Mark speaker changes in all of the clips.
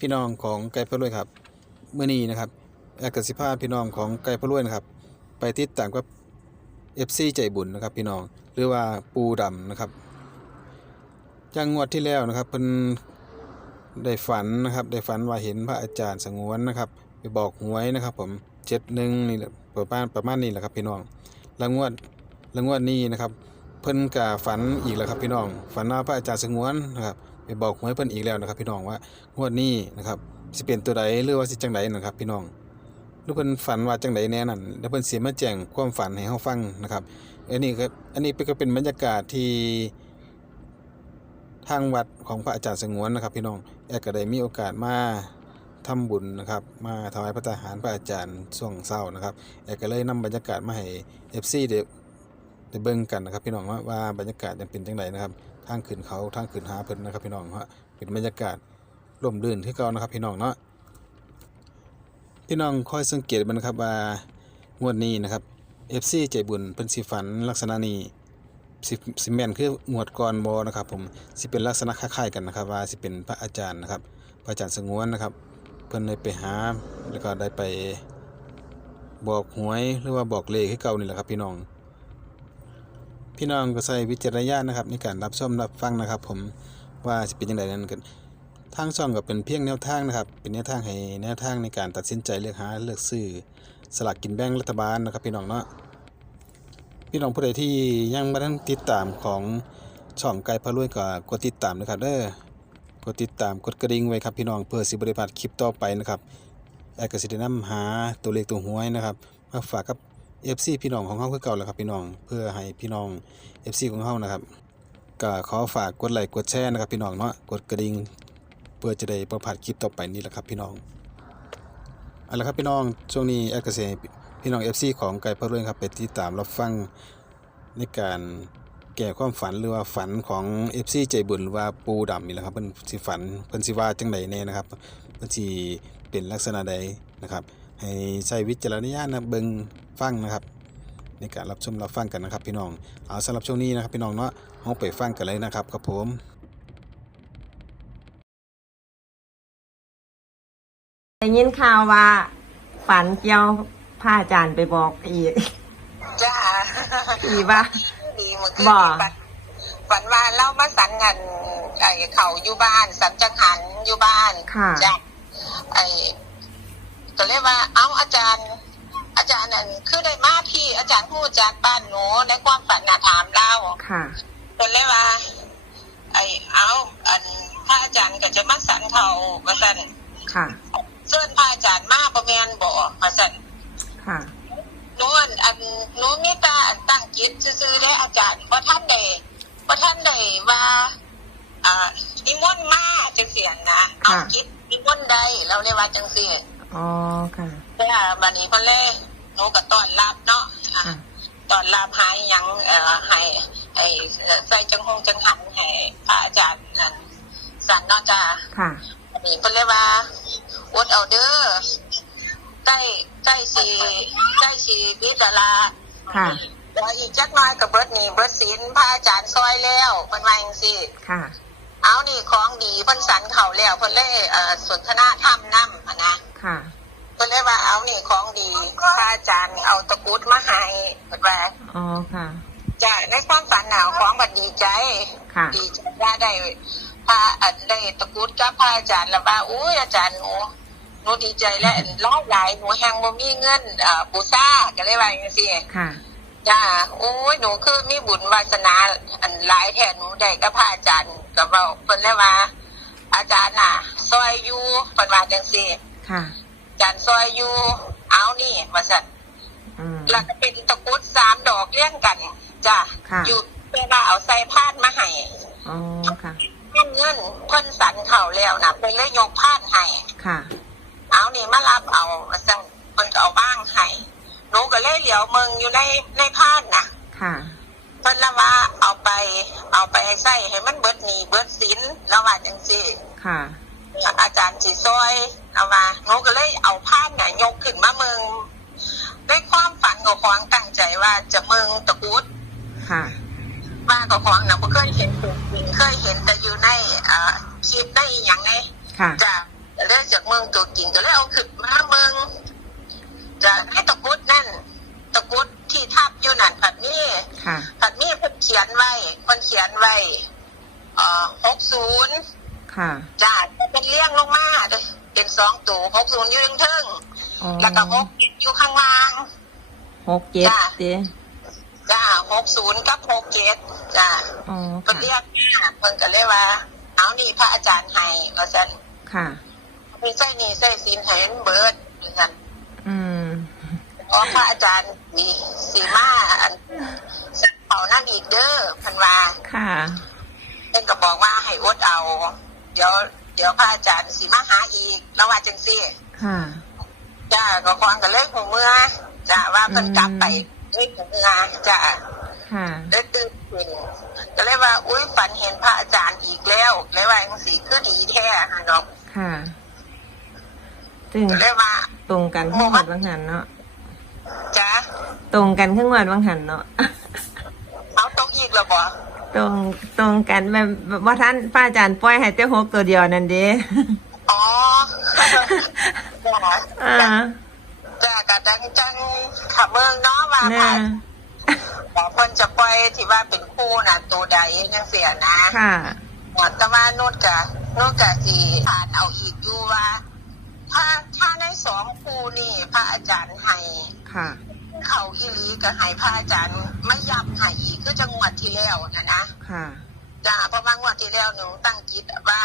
Speaker 1: พี่น้องของไก่พะรวยครับเมื่อนี้นะครับแอดกสิภาพี่น้องของไก่พะรวยนะครับ ไปติดตามกับ FC ใจบุญนะครับ พี่น้องหรือว่าปูดำนะครับจังงวดที่แล้วนะครับเพิ่นได้ฝันนะครับได้ฝันว่าเห็นพระอาจารย์สงวนนะครับ ไปบอกหวยนะครับ ผมเจ็ดหนึ่งนี่ประมาณประมาณนี้แหละครับพี่น้องแล้วงวดแล้วงวดนี้นะครับ เพิ่นกะฝันอีกแล้วครับพี่น้อง ฝันว่าพระอาจารย์สงวนนะครับ ไปบอกหวยเพิ่นอีกแล้วนะครับ พี่น้องว่างวดนี้นะครับสิเป็นตัวใดหรือว่าสิจังไดนะครับ พี่น้องหรือเพิ่นฝันว่าจังไดแน่นั่นแล้วเพิ่นสิมาแจ้งความฝันให้เฮาฟังนะครับอันนี้ก็อันนี้ก็เป็นบรรยากาศที่ทางวัดของพระอาจารย์สงวนนะครับ พี่น้องแอดก็ได้มีโอกาสมาทำบุญนะครับ มาถวายพระทหารพระอาจารย์ช่วงเช้านะครับแอดก็เลยนำบรรยากาศมาให้ FC ได้ได้เบิ่งกันนะครับ พี่น้องว่าว่าบรรยากาศจะเป็นจังไดนะครับ ทางขึ้นเขาทางขึ้นหาเพิ่นนะครับพี่น้องฮะเป็นบรรยากาศร่มรื่นที่เก่านะครับพี่น้องเนาะพี่น้องคอยสังเกตมันครับว่างวดนี้นะครับ FC ใจบุญเพิ่นสิฝันลักษณะนี้สิสิแมนคืองวดก่อนบ่นะครับผมสิเป็นลักษณะคล้ายๆกันนะครับ ว่าสิเป็นพระอาจารย์นะครับ พระอาจารย์สงวนนะครับ เพิ่นได้ไปหาแล้วก็ได้ไปบอกหวยหรือว่าบอกเลขให้เก่านี่แหละครับพี่น้อง พี่น้องก็ใช้วิจารณญาณนะครับในการรับชมรับฟังนะครับ ผมว่าจะเป็นยังไงนั้นกันทางช่องก็เป็นเพียงแนวทางนะครับ เป็นแนวทางให้แนวทางในการตัดสินใจเลือกหาเลือกซื้อสลากกินแบ่งรัฐบาลนะครับ พี่น้องเนาะพี่น้องผู้ใดที่ยังไม่ได้ติดตามของช่องไก่พะรวยก็กดติดตามนะครับเด้อกดติดตามกดกระดิ่งไว้ครับพี่น้องเพื่อสิบริพลาดคลิปต่อไปนะครับแอดก็สิได้นำหาตัวเลขตัวหวยนะครับมาฝากกับ FC พี่น้องของเฮาคือเก่าแล้วครับพี่น้องเพื่อให้พี่น้อง FC ของเฮานะครับก็ขอฝากกดไลค์กดแชร์นะครับพี่น้องเนาะกดกระดิ่งเพื่อจะได้ประพลาดคลิปต่อไปนี้แหละครับพี่น้องเอาละครับพี่น้องช่วงนี้แอดเกษตรพี่น้อง FC ของไก่พะเรืองครับไปติดตามรับฟังในการแก้ความฝันหรือว่าฝันของ FC ใจบุญว่าปูดำนี่แหละครับเพิ่นสิฝันเพิ่นสิว่าจังไดแน่นะครับเพิ่นสิเป็นลักษณะใดนะครับ ให้ใช้วิจารณญาณนะเบิ่งฟังนะครับ ในการรับชมรับฟังกันนะครับ พี่น้องเอาสำหรับช่วงนี้นะครับ พี่น้องเนาะเฮาไปฟังกันเลยนะครับครับผม
Speaker 2: ได้ยินข่าวว่า ฝันเกี่ยวพระอาจารย์ไปบอกอีก
Speaker 3: จ้า
Speaker 2: อีว่า
Speaker 3: ดีเมื่อคืน
Speaker 2: บ่
Speaker 3: นี้ฝันฝันว่าเล่ามาสันกันไอ้เขาอยู่บ้าน สันจังหันอยู่บ้าน
Speaker 2: ค่ะ
Speaker 3: จ้ะไอ้ ก็เลยว่า เอ้าอาจารย์ อาจารย์นั่นคือได้มาที่อาจารย์ผู้จัดบ้านหนูในความฝันน่ะถามเล่า
Speaker 2: ค่ะ
Speaker 3: ก็เลยว่า ไอ้เอ้าอันพระอาจารย์ก็จะมาสันเขาว่าสัน
Speaker 2: ค่ะ
Speaker 3: เชิญพระอาจารย์มาประแมนบอกว่าสัน
Speaker 2: ค่ะ
Speaker 3: นวลอันหนูมีตาอันตั้งจิตซื่อๆได้อาจารย์เพราะท่านใดเพราะท่านใดว่าอ่านิมนต์มาจังเสียนนะเอา
Speaker 2: ค่ะ
Speaker 3: จิตนิมนต์ใดเราเรียกว่าจังเสียน
Speaker 2: อ๋อค่ะ
Speaker 3: แต่บัดนี้เพิ่นเลยหนูก็ต้อนรับเนาะอ่า
Speaker 2: ค่ะ
Speaker 3: ต้อนรับให้หยังเอ่อให้ให้ใส่จังหงจังหันให้พระอาจารย์นั่นสันเนาะจ้า
Speaker 2: ค่ะ
Speaker 3: อันนี้เพิ่นเลยว่าอดเอาเด้อใกล้ใกล้สิใกล้สิวิทยา
Speaker 2: ค่ะ
Speaker 3: เดี๋ยวอีกจักหน้อยกับเบิดนี่เบิดศีลพระอาจารย์ซอยแล้วเพิ่นว่าจังซี่
Speaker 2: ค่ะ
Speaker 3: เอานี่ของดีเพิ่นสันเขาแล้วเพิ่นเลยเอ่อสนทนาธรรมนำอะนะ
Speaker 2: ค่ะ
Speaker 3: เพิ่ นเลยว่าเอานี่ของดีพระอาจารย์เอาตะกรุดมาให้เพิ่นว่า
Speaker 2: อ๋อค่ะ
Speaker 3: จะในความฝันหนาวของบัดดีใจ
Speaker 2: ค่ะ
Speaker 3: ดีใจว่าได้พระอันได้ตะกรุดกับพระอาจารย์แล้วว่าอุ้ยอาจารย์หนูหนูดีใจและร้องหลายหนูแฮงบ่มีเงินเอ่อปูซ่าก็เลยว่าจังซี่
Speaker 2: ค่ะ
Speaker 3: จ้าโอ้ยหนูคือมีบุญวาสนาอันหลายแทนหนูได้กับพระอาจารย์กับเราเพิ่นเลยว่าอาจารย์น่ะ ซอยอยู่เพิ่นว่าจังซี่
Speaker 2: ค่ะ
Speaker 3: อาจารย์ซอยอยู่เอานี่ว่าซั่น
Speaker 2: อืม
Speaker 3: แล้วก็เป็นตะกรุดสามดอกเรียงกันจ้า
Speaker 2: ค่ะ
Speaker 3: อยู่เพื่อว่าเอาใส่พานมาให้
Speaker 2: อ๋อค่ะ
Speaker 3: เงินเงินเพิ่นสันเขาแล้วน่ะเพิ่นเลยยกพานให้
Speaker 2: ค่ะ
Speaker 3: เอานี่มารับเอาว่าซั่นเพิ่นก็เอาบ้างให้หนูก็เลยเหลียวเมืองอยู่ในในพานน่ะ
Speaker 2: ค่ะ
Speaker 3: เพิ่นละว่าเอาไป เอาไปให้ใส่ให้มันเบิดหนี้เบิดสินแล้วว่าจังซี่
Speaker 2: ค่ะ
Speaker 3: อาจารย์สิซอยเอามาหนูก็เลยเอาผ้าน่ะยกขึ้นมาเมืองในความฝันของของตั้งใจว่าจะเมืองตะกรุด
Speaker 2: ค่ะ
Speaker 3: ว่าของของน่ะบ่เคยเห็นตัวจริงเคยเห็นแต่อยู่ในเอ่อคลิปได้อหย่างใน
Speaker 2: ค่ะ
Speaker 3: จะเรื่องจากเมืองตัวจริงก็เลยเอาขึ้นมาเมืองจะให้ตะกรุดนั่นตะกรุดที่ทับอยู่นั่นผัดนี่
Speaker 2: ค่ะ
Speaker 3: ผัดนี่เพิ่นเขียนไว้เพิ่นเขียนไว้เอ่อหกศูนย์
Speaker 2: ค่ะ
Speaker 3: จ้าเป็นเลี้ยงลงมาเด้อเป็นสองตัวหกศูนย์อยู่เทิง
Speaker 2: อ๋อ
Speaker 3: ๆแล้วก็หกอยู่ข้างล่าง
Speaker 2: หกเจ็ด
Speaker 3: จ้ะ
Speaker 2: เด้
Speaker 3: จ้าหกศูนย์กับหกเจ็ดจ้า
Speaker 2: อ๋อ
Speaker 3: เพิ่น
Speaker 2: ค่ะ
Speaker 3: เรียกมาเพิ่นก็เลยว่า เอานี่พระอาจารย์ให้ว่าซั่น
Speaker 2: ค่ะ
Speaker 3: มีใส่นี่ใส่ศีลให้มันเบิดว่าซั่น
Speaker 2: อืม
Speaker 3: เพราะพระอาจารย์มีสีมาอันสักเป่านั่นอีกเด้อเพันว่า
Speaker 2: ค่ะ
Speaker 3: เพิ่นก็บอกว่าให้อดเอา เดี๋ยวเดี๋ยวพระอาจารย์สีมาหาอีกแล้วว่าจังซี่
Speaker 2: ค่ะ
Speaker 3: จ้าก็ควางกันเลยหัวเมื่อจ้าว่าเพิ่นกลับไปด้วยหัวเมื่อจ้า
Speaker 2: ค่ะ
Speaker 3: ได้ตื่นขึ้นก็เลยว่า อุ้ยฝันเห็นพระอาจารย์อีกแล้วเลยว่าจังซี่คือดีแท้ฮะดอก
Speaker 2: ค่ะซึ่ง
Speaker 3: ก็เลยว่า
Speaker 2: ตรงกันขึ้นหมดบางหันเนาะ
Speaker 3: จ้า
Speaker 2: ตรงกันขึ้นหมดบางหันเนาะ
Speaker 3: เอาตกอีกแล้วบ่
Speaker 2: ตรงตรงกันแบบว่าท่านป้าอาจารย์ปล่อยให้เจ้าหกตัวเดียวนั่นเด้
Speaker 3: อ๋อจ้า
Speaker 2: อ่า
Speaker 3: จ้ากะดังจังขับเมืองเนาะว่า
Speaker 2: น่า
Speaker 3: ผ่านบอกเพิ่นจะปล่อยที่ว่าเป็นคู่น่ะตัวใดยังเสียนะ
Speaker 2: ค่ะ
Speaker 3: แต่ว่าโนดกะโนดกะสีผ่านเอาอีกอยู่ว่า ถ้าถ้าในสองคู่นี่พระอาจารย์ให้
Speaker 2: ค่ะ
Speaker 3: เขาอีหลี ก็ให้พระอาจารย์ไม่ย้ำให้อีกคือจังหวัดที่แล้วนะนะ
Speaker 2: ค่ะ
Speaker 3: จ้าเพราะว่างวดที่แล้วหนูตั้งจิตว่า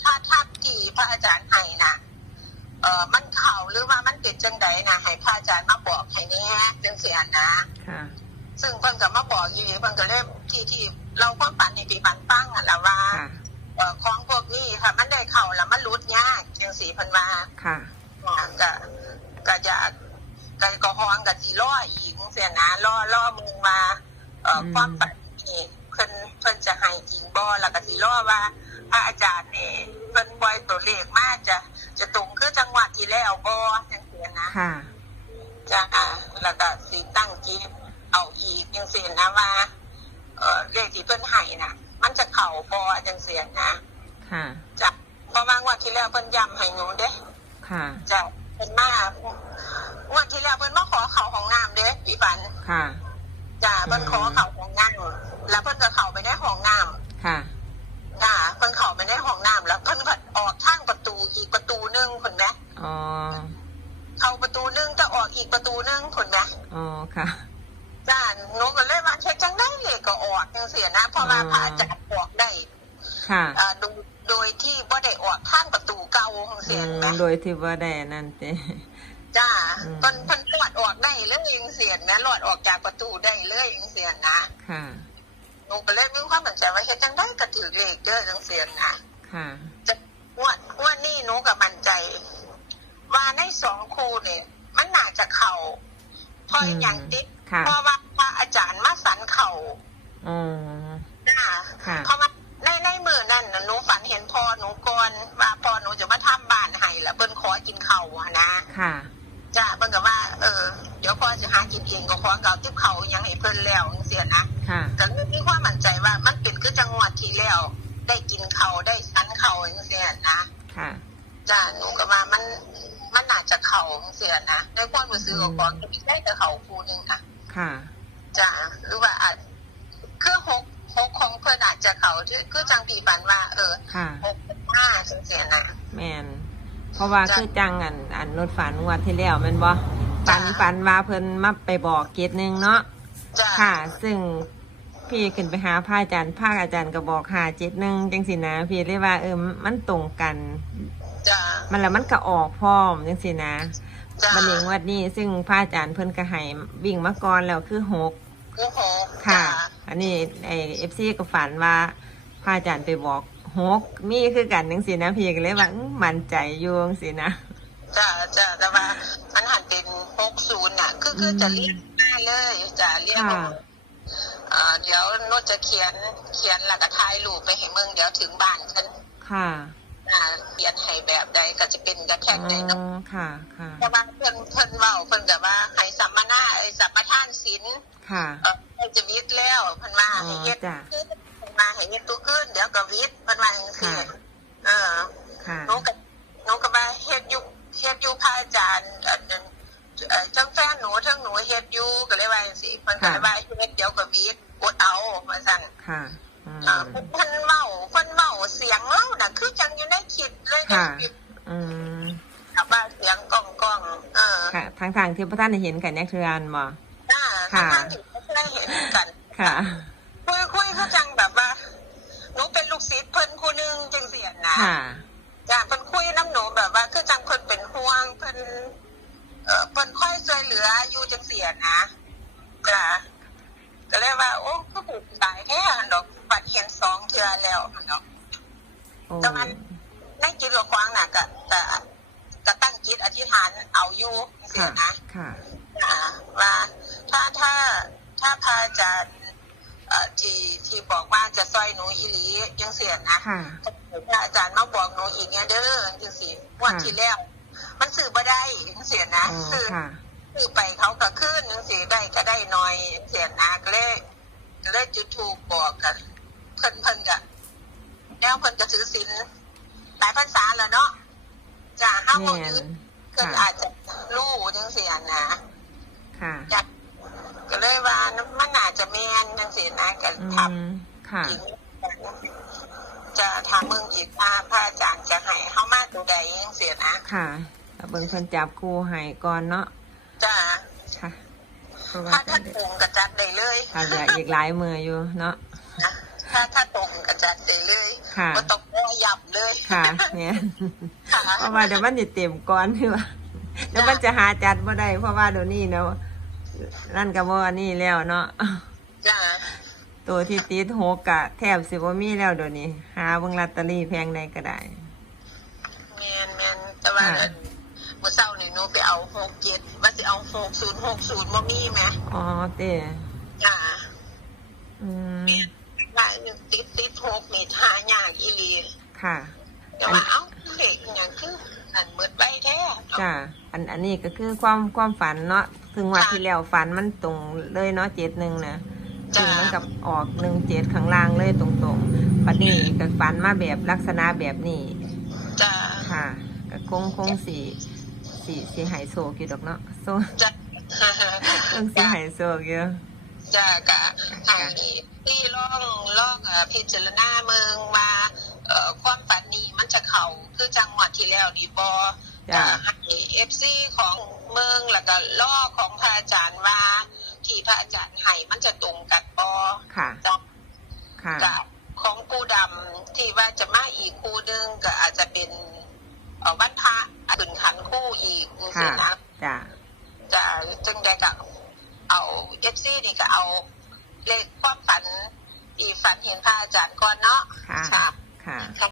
Speaker 3: ถ้าถ้าที่พระอาจารย์ให้น่ะเออมันเข่าหรือว่ามันเป็นจังใดนะให้พระอาจารย์มาบอกให้แน่จังเสียนะ
Speaker 2: ค่ะ
Speaker 3: ซึ่งเพิ่นก็มาบอกอยู่เพิ่นก็เลยที่ที่เราความฝันในปีปันฟังอะละว่า
Speaker 2: ค่ะ
Speaker 3: เอ่อของพวกนี้ค่ะ มันได้เข่าแล้วมันรุดยากจังสีเพิ่นว่า
Speaker 2: ค่ะ
Speaker 3: อ่าก็ก็จะ ก็ก็ฮ้องก็สิรออีกจังซี่นะรอรอมึงว่าเอ่ออ
Speaker 2: ม
Speaker 3: ความฝันนี่เพิ่นเพิ่นจะให้จริงบ่แล้วก็สิรอว่าพระอาจารย์นี่เพิ่นปล่อยตัวเลขมาจะจะตรงคือจังหวัดที่แล้วบ่จังซี่นะ
Speaker 2: ค่ะ
Speaker 3: จ้าแล้วก็สีตั้งจีบเอาอีกยังเสียนะว่าเออเลขที่เพิ่นให้น่ะ มันจะเข่าบอจังเสียนะ
Speaker 2: ค่ะ
Speaker 3: จ้ะเพราะว่างวดที่แล้วเพิ่นย้ำให้หนูเด้
Speaker 2: ค่ะ
Speaker 3: จ้ะเพิ่นมา งวดที่แล้วเพิ่นมาขอเข่าของน้ำเด้พี่ปัน
Speaker 2: ค่ะ
Speaker 3: จ้ะเพิ่นขอเข่าของน้ำแล้วเพิ่นก็เข่าไปในห้องน้
Speaker 2: ค่ะำ
Speaker 3: จ้ะเพิ่นเข่าไปในห้องน้ำแล้วเพิ่นก็ออกทางประตูอีกประตูหนึงเพิ่นไหม
Speaker 2: อ๋อ
Speaker 3: เข้าประตูหนึงจะออกอีกประตูหนึงเพิ่นไหม
Speaker 2: อ๋อ ค่ะ
Speaker 3: จ้าหนูก็เลยว่าเช็ดจังได้เลยก็ออกจังเสียนะเพราะว่า
Speaker 2: อ๋อ
Speaker 3: พระอาจารย์ออกได้
Speaker 2: ค่ะ
Speaker 3: อ่าโดยโดยที่บ่ได้ออกข้างประตูเก่าจัง
Speaker 2: อื
Speaker 3: เสีย
Speaker 2: ม
Speaker 3: นะ
Speaker 2: โดยที่ว่าได้นั่นเต้
Speaker 3: จ้า
Speaker 2: อืม
Speaker 3: เพิ่นเพิ่นหลอดออกได้เลยจังเสียนะหลอดออกจากประตูได้เลยจังเสียนะ
Speaker 2: ค่ะ
Speaker 3: หนูก็เลยมีความมั่นใจว่าเฮ็ดจังได้ก็ถือเลขเด้อจังเสียนะ
Speaker 2: ค่ะ
Speaker 3: จะงวดงวดนี้หนูก็มั่นใจว่าในสองคู่เนี่ยมันน่าจะเข้าเพราะ
Speaker 2: อืม
Speaker 3: อย่างติด
Speaker 2: ค่ะ
Speaker 3: เพราะว่าพระอาจารย์มาสันเข่า
Speaker 2: อ๋อ
Speaker 3: จ้า
Speaker 2: ค่ะ
Speaker 3: เพราะว่าในในมือนั่นน่ะหนูฝันเห็นพ่อหนูก่อนว่าพ่อหนูจะมาทำบ้านให้แล้วเปิ้นขอกินข้าวอะนะ
Speaker 2: ค่ะ
Speaker 3: จ้าเปิ้นก็ว่า เออ เดี๋ยวพ่อจะหากินเองก็ขอเก่าทิพเขายังให้เพิ่นแล้วจังเสียนะ
Speaker 2: ค่ะ
Speaker 3: ก็เลยมีความมั่นใจว่ามันเป็นคือจังหวัดที่แล้ว ได้กินเขาวได้สันเขาวจังเสียนะ
Speaker 2: ค่ะ
Speaker 3: จ้าหนูก็ว่ามันมันน่าจะเขาจังเสียนะในความรู้สึกของของจะได้แต่เขาคูนึงอะ
Speaker 2: ค่ะ
Speaker 3: จ้าหรือว่าอาจคือหกหกของเพิ่นอาจจะเขาที่คือจังปีปันว่า เออ
Speaker 2: ค่ะ
Speaker 3: หกห้าจังเสียนะ
Speaker 2: แมน เพราะว่าคือจังอันอันรถฝันงวดที่แล้วแมันบ่ฝันฝันว่าเพิ่นมาไปบอกเกตหนึ่งเนาะ
Speaker 3: จ้า
Speaker 2: ค่ะ ซึ่งพี่ขึ้นไปหาพระอาจารย์ภาคอาจารย์ก็บอกหาเจ็ดหนึ่งจังสินะพี่เลยว่าเออมันตรงกัน
Speaker 3: จ้า
Speaker 2: มันแล้วมันก็ออกพร้อมจังสินะ
Speaker 3: จ้า
Speaker 2: บันเองวัดนี้ซึ่งพระอาจารย์เพิ่นก็ให้วิ่งมาก่อนแล้วคือหก
Speaker 3: คือหก
Speaker 2: ค่ะ
Speaker 3: จ้า
Speaker 2: อันนี้ไอเอฟซีก็ฝันว่าพระอาจารย์ไปบอก หกมีคือกันจังสินะพี่ก็เลยว่าอื้อมั่นใจอยู่จังสินะ
Speaker 3: จ้าจ้าแต่ว่ามันหันเป็นหกศูนย์น่ะ คือคือจะเรียกได้เลยจ้าเรียก
Speaker 2: ค่ะ
Speaker 3: อ่าเดี๋ยวโนตจะเขียนเขียนแล้วก็ถ่ายรูปไปให้มึงเดี๋ยวถึงบ้านฉัน
Speaker 2: ค่ะ
Speaker 3: อ่าเขียนให้แบบใดก็จะเป็นกระแท
Speaker 2: อ๋
Speaker 3: กใดเนาะ
Speaker 2: อค่ะค่ะ
Speaker 3: แต่ว่าเพิ่นเพิ่นเว้าเพิ่นก็ว่าให้สัมมนาไอ้สัมปทานศีล
Speaker 2: ค่ะ
Speaker 3: เออให้จะวิทย์แล้วเพิ่นมาให้เฮ็ด
Speaker 2: อ๋อจ้ะ
Speaker 3: ขึ้นเพิ่นมา ให้เฮ็ดตัวขึ้นเดี๋ยวก็วิทย์เพิ่นวันซี่เออ
Speaker 2: ค่ะหนู
Speaker 3: ก็หนูก็ว่าเฮ็ดยูเฮ็ดยู่พระอาจารย์อั
Speaker 2: นเออทั้งแฟน
Speaker 3: หนูทั้งหนูเฮ็ดยูก็เลยว่าจัปสิ
Speaker 2: ค
Speaker 3: นก็เลยว่าเฮ็ดเดี๋ยวก็วิทย์กดเอาว่าซั่น
Speaker 2: ค่ะอ่าเนเมา
Speaker 3: คนเมาเสียงเล่าน่ะคือจังอยู่ในคิดเลยค่ะบ้าเสียงก้องก้องเออ
Speaker 2: ค่ะทางทางที่พระท่านเห็นกันเนี่ยคืออันบ่
Speaker 3: ค่ะทา
Speaker 2: ง
Speaker 3: ทางที่พระท่านเห็นกัน
Speaker 2: ค่ะ
Speaker 3: คุยคุยเข้าใจ จังเสียนะ
Speaker 2: ค่ะ
Speaker 3: จ้าเพิ่นคุยน้ำหนูแบบว่าคือจังเพิ่นเป็นห่วงเพิ่นเอ่อเพิ่นค่อยช่วยเหลืออยู่จังเสียนะจ้าก็เลยว่า โอ้ก็ผูกตายแท้หั่นดอกบัดเห็นสองเทื่อแล้วหั่นดอก
Speaker 2: โอ้
Speaker 3: แต่มันในจิตหลวงควางน่ะก็ก็ก็ตั้งจิตอธิษฐานเอาอยู่จังเสี
Speaker 2: ค่ะ
Speaker 3: ยนะ
Speaker 2: ค่ะ
Speaker 3: อ่าว่าถ้าถ้าถ้าพระอาจารย์เอ่อ ที่ที่บอกว่าจะซอยหนูอีหลียังเสียนะ
Speaker 2: ค่ะ
Speaker 3: พระอาจารย์มาบอกหนูอีกเนี่ยเด้อจังสิงวันที่แล้วมันสื่อบ่ได้จังเสียนะ
Speaker 2: อ๋อ
Speaker 3: สื่อ
Speaker 2: ค่ะ
Speaker 3: สื่อไปเขาก็ขึ้นจังสิได้ก็ได้น้อยจังเสียนะก็เลยก็เลยจุดถูกบอกกันเพิ่นเพิ่นก็แล้วเพิ่นก็ถือศีลหลายพรรษาแล้วเนาะจ้าห้าโม
Speaker 2: แม่
Speaker 3: ง
Speaker 2: น
Speaker 3: เพิ่นอาจจะรู้จังเสียนะ
Speaker 2: ค่ะ
Speaker 3: จ้ะ ก็เลยว่ามันน่าจะแม่นจังสินะก็
Speaker 2: อื
Speaker 3: ท
Speaker 2: มค่ะำ
Speaker 3: อีกจะทำเมืองอีกว่าพระอาจารย์จะให้เฮามาตัวใดจังสินะ
Speaker 2: ค่ะเอาเบิ่งเพิ่นจับคู่ให้ก่อนเนาะ
Speaker 3: จ้ะ
Speaker 2: ค่ะเพราะว่า
Speaker 3: ถ้า
Speaker 2: จะ
Speaker 3: ถ้า
Speaker 2: ได้
Speaker 3: ตรงกระจัดได้เลย
Speaker 2: ค่ะเหลืออีกหลายมืออยู่เนาะ
Speaker 3: นะถ้าถ้าตรงกระจัดได้เลย
Speaker 2: ค่ะ
Speaker 3: บ่ต้องโอ้ยับเลย
Speaker 2: ค่ะ เนี่ย
Speaker 3: ค่ะ
Speaker 2: เพราะว่าเดี๋ยวมันจะเต็มก่อนคือว่าเดี๋ยวมันจะหาจัดบ่ได้เพราะว่าเดี๋ยวนี้เนาะ นั่นก็บ่อันนี้แล้วเนาะ
Speaker 3: จ้ะ
Speaker 2: ตัวที่ติดหกกะแทบสิบ่มีแล้วเดี๋ยวนี้ หาเบิ่งลอตเตอรี่แพงใดก็ได้
Speaker 3: แม่นแม่นแต่ว่า
Speaker 2: ค่ะ
Speaker 3: เมื่อเช้านี่หนูไปเอา67ว่าสิเอา6060บ่มีแหม
Speaker 2: อ๋อเต้
Speaker 3: จ้ะ
Speaker 2: อืม
Speaker 3: ว่าติดติด6นี่หายากอีหลี
Speaker 2: ค่ะ
Speaker 3: แต่ว่าเอ้าเด็กอย่างคือ อันมืดใบแท้
Speaker 2: จ้าอันอันนี้ก็คือความความฝันเนาะถึงว่า
Speaker 3: ค่ะ
Speaker 2: ที่แล้วฝันมันตรงเลยเนาะเจ็ดหนึ่งนะ
Speaker 3: จ้ะ
Speaker 2: ถึงมันกับออกหนึ่งเจ็ดข้างล่างเลยตรงๆปัดนี้ก็ฝันมาแบบลักษณะแบบนี้
Speaker 3: จ้า
Speaker 2: ค่ะก็คงคงสีสีสีหายโศกอยู่ดอกเนาะโซ
Speaker 3: จ้า
Speaker 2: คงสีหายโศกอยู่
Speaker 3: จ้ากะให้ที่ล่องล่องเอ่อพิจารณาเมืองว่า เอ่อความฝันนี้มันจะเข่าคือจังหวัดที่แล้วดีบอ
Speaker 2: จ้ะ
Speaker 3: ให้เอฟซีของเมืองแล้วก็ล่อของพระอาจารย์ว่าที่พระอาจารย์ให้มันจะตรงกันบอ
Speaker 2: ค่ะ
Speaker 3: จ้ะ
Speaker 2: ค่ะ
Speaker 3: กับของปูดำที่ว่าจะมาอีกคู่หนึงก็อาจจะเป็นเอ่อวันพระขึ้นขันคู่อีกนี่สิ
Speaker 2: ค่ะ
Speaker 3: นะ
Speaker 2: จ้า
Speaker 3: จะจึงได้กับเอาเอฟซีนี่ก็เอาเลขความฝันที่ฝันเห็นพระอาจารย์ก่อนเนาะ
Speaker 2: ค่ะ
Speaker 3: ค่ะ
Speaker 2: ค่ะ
Speaker 3: ค่ะ